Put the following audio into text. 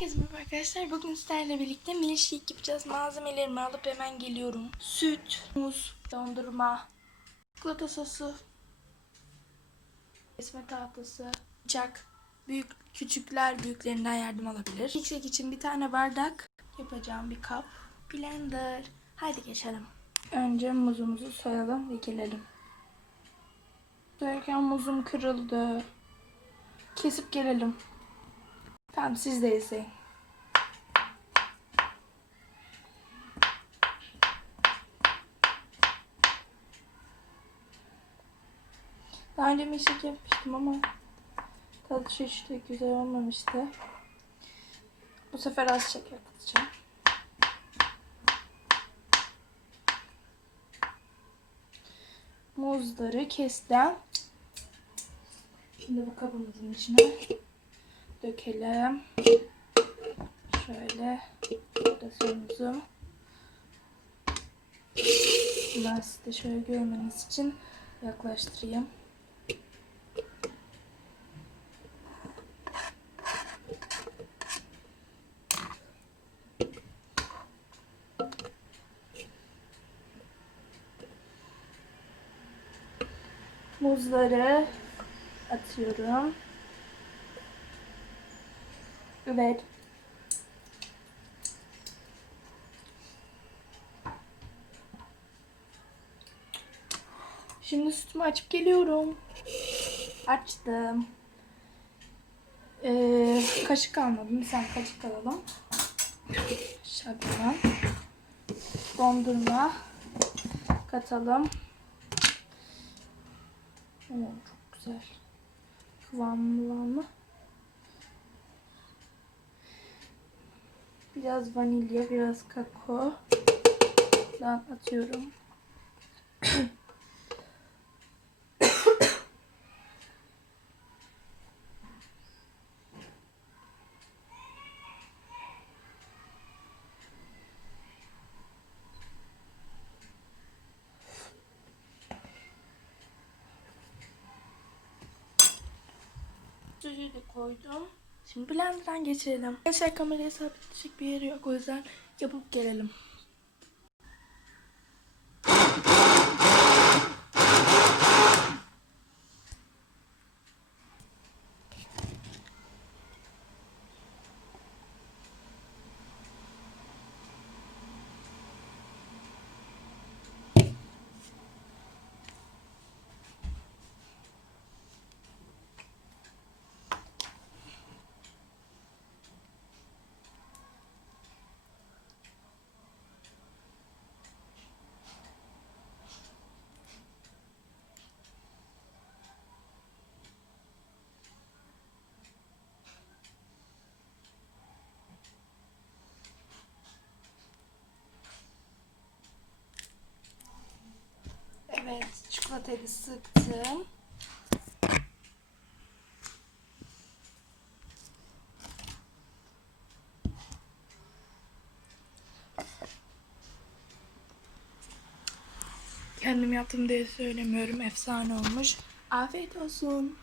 Merhaba arkadaşlar. Bugün sizlerle birlikte milkshake yapacağız. Malzemelerimi alıp hemen geliyorum. Süt, muz, dondurma, çikolata sosu, kesme tahtası, bıçak. Büyük, küçükler büyüklerinden yardım alabilir. Milkshake için bir tane bardak, yapacağım bir kap, blender. Haydi geçelim. Önce muzumuzu soyalım ve gelelim. Soyarken muzum kırıldı. Kesip gelelim. Tamam siz de izleyin. Daha önce milkshake yapmıştım ama tadı de güzel olmamıştı. Bu sefer az şeker katacağım. Muzları kestim. Şimdi bu kabımızın içine dökelim. Şöyle suyumuzu lastiği şöyle görmeniz için yaklaştırayım. Muzları atıyorum. Evet. Şimdi sütümü açıp geliyorum. Açtım. Ee, kaşık almadım. Tane kaşık alalım. Şablon. Dondurma katalım. Oo, çok güzel. Kıvamlı mı? Biraz vanilya, biraz kakao. Dan atıyorum. Suyu da koydum. Şimdi blenderdan geçirelim. Arkadaşlar kamerayı sabitleyecek bir yeri yok. O yüzden yapıp gelelim. Evet, çikolatayı sıktım. Kendim yaptım diye söylemiyorum. Efsane olmuş. Afiyet olsun.